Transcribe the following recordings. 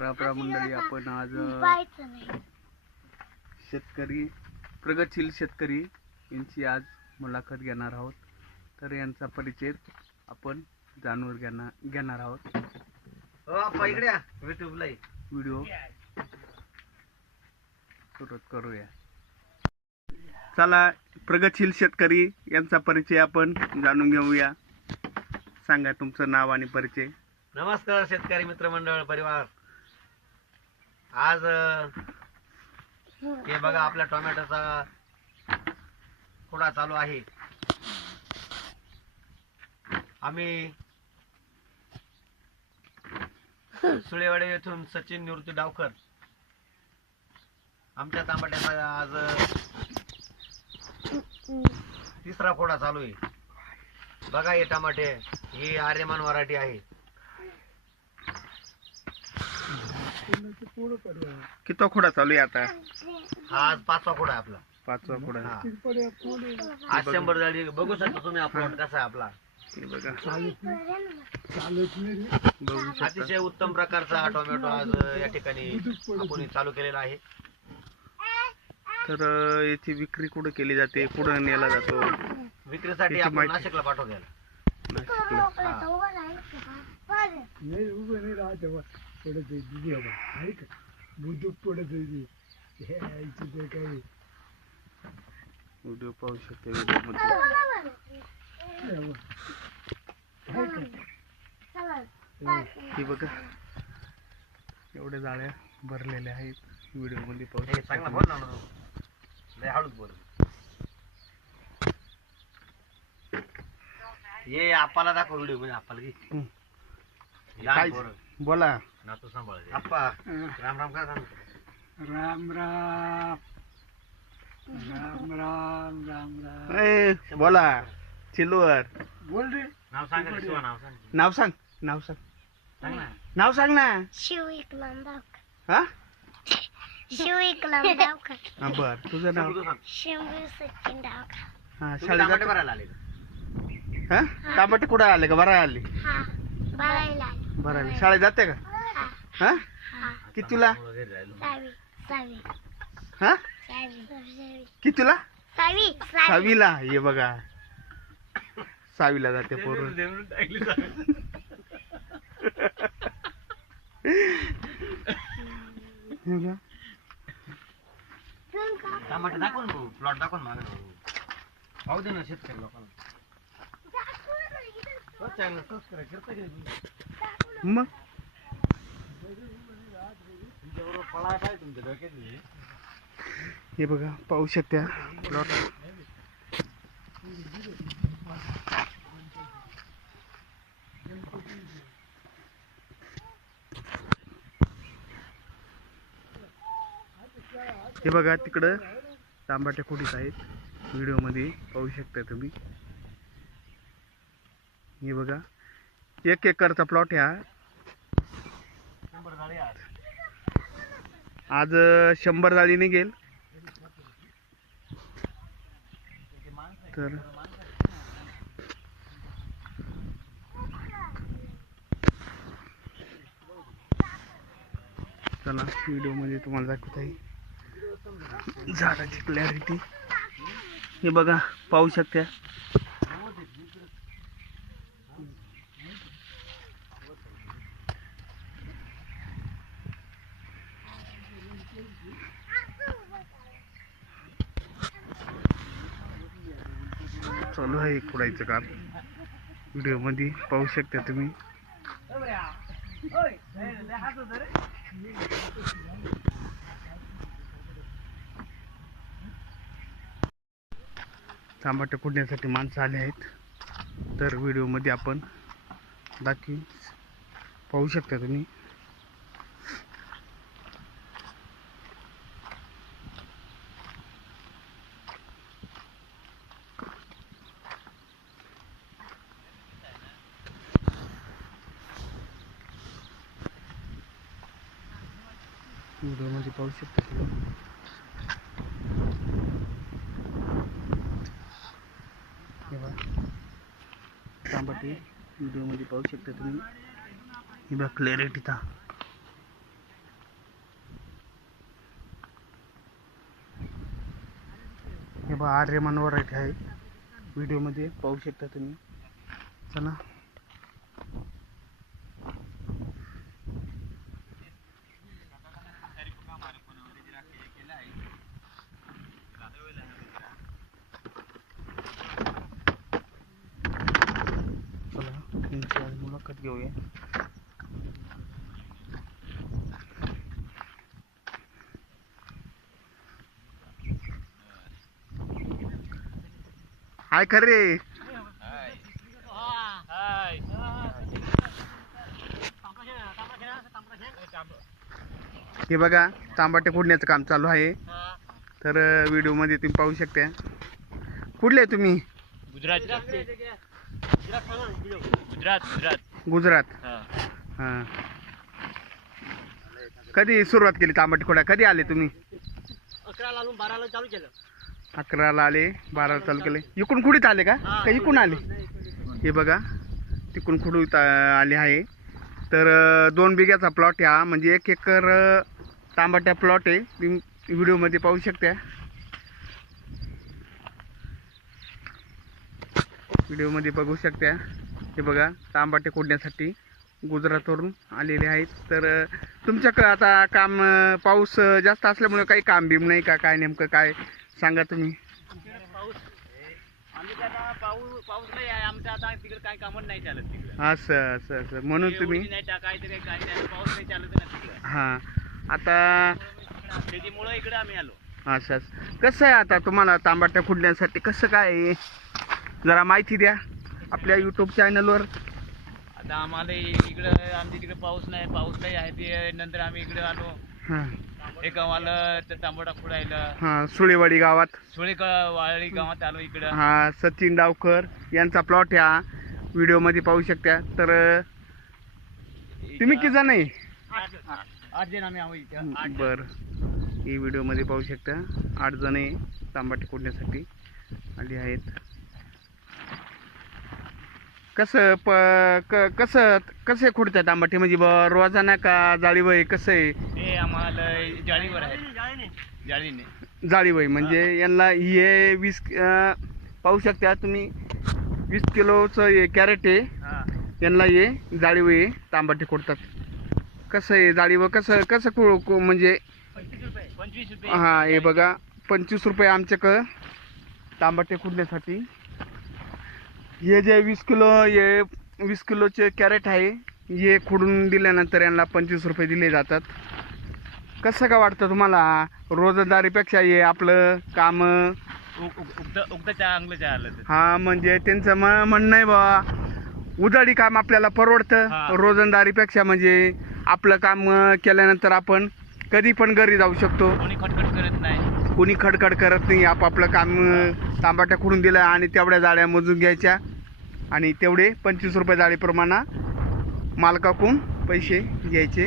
राम मंडळी, आपण आज शेतकरी प्रगतशील शेतकरी यांची आज मुलाखत घेणार आहोत. तर यांचा परिचय आपण जाणून घेणार आहोत. व्हिडिओ सुरुवात करूया. चला, प्रगतशील शेतकरी यांचा परिचय आपण जाणून घेऊया. सांगा तुमचं नाव आणि परिचय. नमस्कार शेतकरी मित्रमंडळ परिवार. आज हे बघा, आपल्या टोमॅटोचा खुडा चालू आहे. आम्ही सुळेवाडे येथून सचिन निवृत्ती डावकर आमच्या टमाट्याचा आज तिसरा खोडा चालू आहे. बघा, हे टमाटे ही आर्यमान व्हरायटी आहे. किती खोडा चालू आहे आता? हा आज पाचवा खोडा आहे आपला. पाचवा खोडा. आज 100 झाली. बघू शकता तुम्ही आपला कसा आहे आपला. हे बघा, अतिशय उत्तम प्रकारचा हा टोमॅटो आज या ठिकाणी आपण चालू केलेला आहे. तर याची विक्री कुठे केली जाते, कुठे नेला जातो? विक्रीसाठी आपण नाशिकला पाठवतो. व्हिडिओ पाहू शकते. व्हिडिओ मध्ये बघा, एवढ्या जाळ्या भरलेल्या आहेत. व्हिडिओ मध्ये पाहू शकता. हळूच बोल. ये आप्पाला दाखव व्हिडिओ मध्ये. आप्पाला बोला. नातू सांभाळ. आप्पा राम राम. काय सांगतो? राम राम राम राम राम राम. ए बोला चिलवर. बोल रे. नाव सांग रे. शिवा नाव सांग. नाव सांग. नाव सांग. सांग ना. नाव सांग ना. शिव एकलाम डावकर. हा शिव एकलाम डावकर. हा, बर. तुझं नाव? शंभू सचिन डावकर. हा, शाळेत शाळेत टमाटे भरायला आले. हा, टमाटे कुठं आले का? भरायला आले. हा बरायला. भरायला शाळेत जाते का? हा हा, हा. कितीला? सावी सावी हा, सावी कितीला? सावी सावी. सहावीला. हे बघा, सहावीला जाते पोरं. टमाटे दाखवून भाऊ, प्लॉट दाखवून मागे पाहू दे ना शेतकरी लोकांना. चॅनल सबस्क्राईब करता की नाही? मग तुमच्याबरोबर फळा काय तुमच्या डोक्यात? हे बघा, पाहू शकता प्लॉट. हे बघा, तिकडं तांबाट्या खोडीत आहेत. व्हिडिओ मध्ये पाहू शकता तुम्ही. हे बघा, 1 एकरचा प्लॉट ह्या. आज 100 जाळी निघेल. तर चला, व्हिडिओ मध्ये तुम्हाला दाखवत आहे झाडाची क्लॅरिटी. हे बघा, पाहू शकता. चालू आहे खुडायचं काम. व्हिडिओ मध्ये पाहू शकता तुम्ही. टमाटे खुडण्यासाठी माणसं आले आहेत. तर व्हिडिओ मध्ये आपण पाहू शकता तुम्ही. व्हिडिओ मध्ये पाहू शकता तुम्ही. तांबटी व्हिडिओ मध्ये पाहू शकता तुम्ही. ही बघ क्लॅरिटी था. आर्यमान व्हरायटी आहे, व्हिडिओमध्ये पाहू शकता तुम्ही. चला त्यांची आज मुलाखत घेऊया. हाय खरे. हे बघा तांबाटे फोडण्याचं काम चालू आहे. तर व्हिडिओ मध्ये तुम्ही पाहू शकता. कुठले आहे तुम्ही? गुजरात. हां. कधी सुरुवात केली तांबाटे खोडा? कधी आले तुम्ही? 11ला आले, 12ला चालू केले. इकडून खुडीत आले का? इकडून आले? हे बघा तिकडून खुडीत आले आहे. तर 2 बिघ्याचा प्लॉट आहे हा, म्हणजे 1 एकर तांबाट्या प्लॉट आहे. तुम्ही व्हिडिओमध्ये पाहू शकता. व्हिडिओमध्ये बघू शकता. हे बघा तांबाटे खोडण्यासाठी गुजरातवरून आलेले आहेत. तर तुमच्याकडं आता काम पाऊस जास्त असल्यामुळे काही काम बीम नाही का? काय नेमकं काय सांगा तुम्ही. पाऊस नाही आहे आमच्या आता तिकडे काय कामच नाही चालत तिकडे. असं असं असं म्हणून तुम्ही नाही टाकायचं काय पाऊस नाही चालत ना तिकडे. हां. आता त्याच्यामुळे इकडे आम्ही आलो. असं कसं आहे आता तुम्हाला तांबाट्या खुडण्यासाठी कसं काय आहे? जरा माहिती द्या आपल्या यूट्यूब चॅनलवर. आता आम्हाला इकडं आमच्या तिकडे पाऊस नाही आहे. ते नंतर आम्ही इकडे आलो. हां एक गावाला तर तांबडा खुडायला हां. सुळेवाडी गावात, वाळी गावात आलो इकडं. हा सचिन डावकर यांचा प्लॉट ह्या व्हिडिओमध्ये पाहू शकता. तर तुम्ही किती जण आहे? 8 जण आम्ही आहोत इथं. 8 जण. बरं. ही व्हिडिओमध्ये पाहू शकता 8 जण आहे तांबाटे खोडण्यासाठी आली आहेत. कसं कसं कसे खोडतात तांबाटे? म्हणजे रोजाना का जाळीवय कसं आहे? ते आम्हाला जाळीवर आहे. जाळीने जाळीवय म्हणजे यांना हे 20 पाहू शकता तुम्ही 20 किलोचं हे कॅरेट आहे. यांना हे जाळीवय तांबाटे खोडतात. कसं आहे जाळीवर? कसं कसं म्हणजे 25 रुपये. हां. हे बघा 25 रुपये आमच्याकडं तांबाटे खोडण्यासाठी. हे जे 20 किलोचे कॅरेट आहे हे खोडून दिल्यानंतर यांना 25 रुपये दिले जातात. कसं का वाटतं तुम्हाला? रोजंदारीपेक्षा हे आपलं काम उगतं चांगलं आलं. हा म्हणजे त्यांचं म्हणणं आहे बा उजाडी काम आपल्याला परवडतं रोजंदारीपेक्षा. म्हणजे आपलं काम केल्यानंतर आपण कधी पण घरी जाऊ शकतो. कोणी खटखट करत नाही. कोणी खडखड करत नाही. आपापलं काम तांबाट्या खोडून दिलं आणि तेवढ्या जाळ्या मोजून घ्यायच्या आणि तेवढे 25 रुपये जाळीप्रमाणे मालकाकडून पैसे घ्यायचे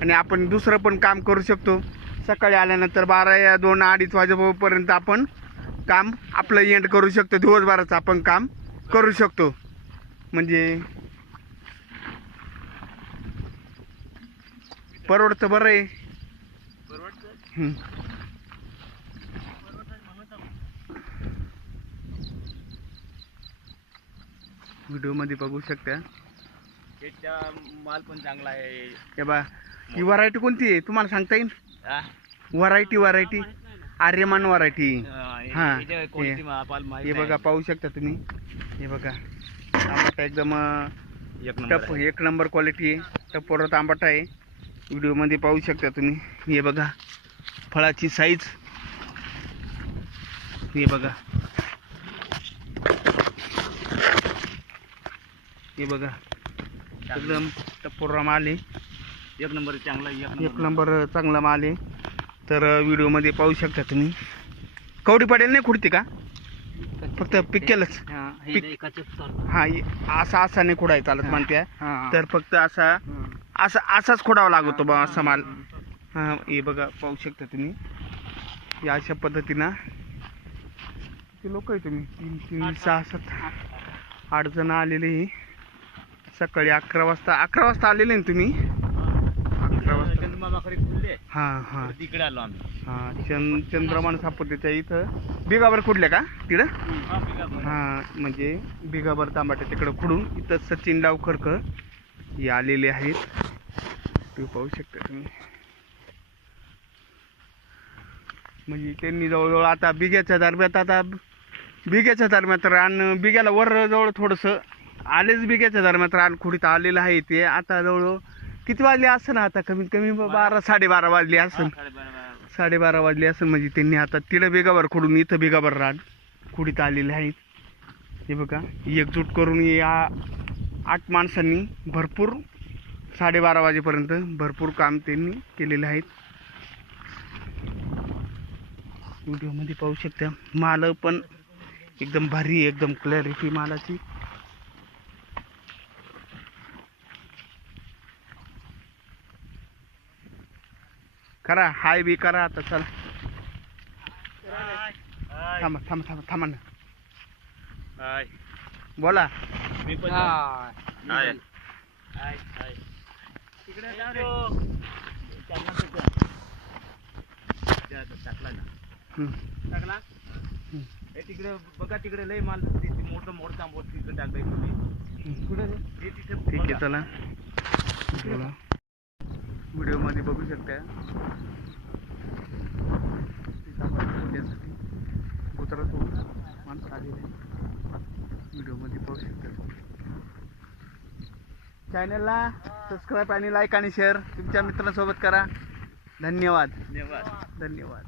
आणि आपण दुसरं पण काम करू शकतो. सकाळी आल्यानंतर 12 या 2 अडीच वाजेपर्यंत आपण काम आपलं एंड करू शकतो. दिवसभराचं आपण काम करू शकतो. म्हणजे परवडतं. बरं आहे. व्हिडिओमध्ये बघू शकता. त्याचा माल पण चांगला आहे. हे बा ही व्हरायटी कोणती आहे तुम्हाला सांगता येईल? Variety Aryaman variety. हां. हे बघा पाहू शकता तुम्ही. हे बघा तांबाटा एकदम टप 1 नंबर क्वालिटी आहे. टपोरा तांबाटा आहे. व्हिडिओमध्ये पाहू शकता तुम्ही. हे बघा फळाची साईज. हे बघा. हे बघा एकदम टपोरा माल आहे. 1 नंबर चांगला. 1 नंबर चांगला माल आहे. तर व्हिडिओमध्ये पाहू शकता तुम्ही. कवडी पडेल नाही खुडती का? फक्त पिकेलच. हा असा नाही खोडाय चालत म्हणते. तर फक्त असाच खोडावा लागतो बा असा माल. हां. हे बघा पाहू शकता तुम्ही. या अशा पद्धतीनं किती लोक आहे तुम्ही? 3 3 6 7 8 जण आलेले. सकाळी 11 वाजता आलेले ना तुम्ही? 11 वाजता. माकडे खुलले हा हा तर तिकडे आलो आम्ही. हा चंद्रमान सापडतेच्या इथं बिगाभर खुडल्या का तिकडं? हा, बिगापूर. हा म्हणजे बिगाभर तांबाट्या तिकडं खुडून इथं सचिन डावखरकर हे आलेले आहेत. तुम्ही पाहू शकता तुम्ही. म्हणजे त्यांनी जवळजवळ आता बिग्याच्या दरम्यात रान बिग्याला वर जवळ थोडंसं आलेच बिग्याच्या दरम्यात रान खुडीत आलेलं आहे ते. आता जवळजवळ किती वाजले असं ना आता कमीत कमी 12-12:30 वाजले असन. 12:30 वाजले असेल. म्हणजे त्यांनी आता तिकडं बिगाभर खुडून इथं बिगाभर रान खुडीत आलेले आहेत. हे बघा एकजूट करून या 8 माणसांनी भरपूर 12:30 वाजेपर्यंत भरपूर काम त्यांनी केलेले आहेत. व्हिडिओमध्ये पाहू शकता. माल पण एकदम भारी आहे, एकदम क्लॅरिटी मालाची. करा हाय बी करा आता. चला थांबा थांबा थांबा थांबा ना. हाय. बोला. मी पण हाय. हाय, हाय. तिकडे जाऊ रे. टाकला ना. टाकला. हे तिकडे बघा तिकडे लय माल मोठं तांबोट तिकडे टाकलंय तुम्ही. कुठे रे? तिथे ठीक आहे चला. बोला. व्हिडिओमध्ये बघू शकता. उतरत माणसं आलेले व्हिडिओमध्ये पाहू शकता. चॅनलला सबस्क्राईब आणि लाईक आणि शेअर तुमच्या मित्रांसोबत करा. धन्यवाद. धन्यवाद. धन्यवाद.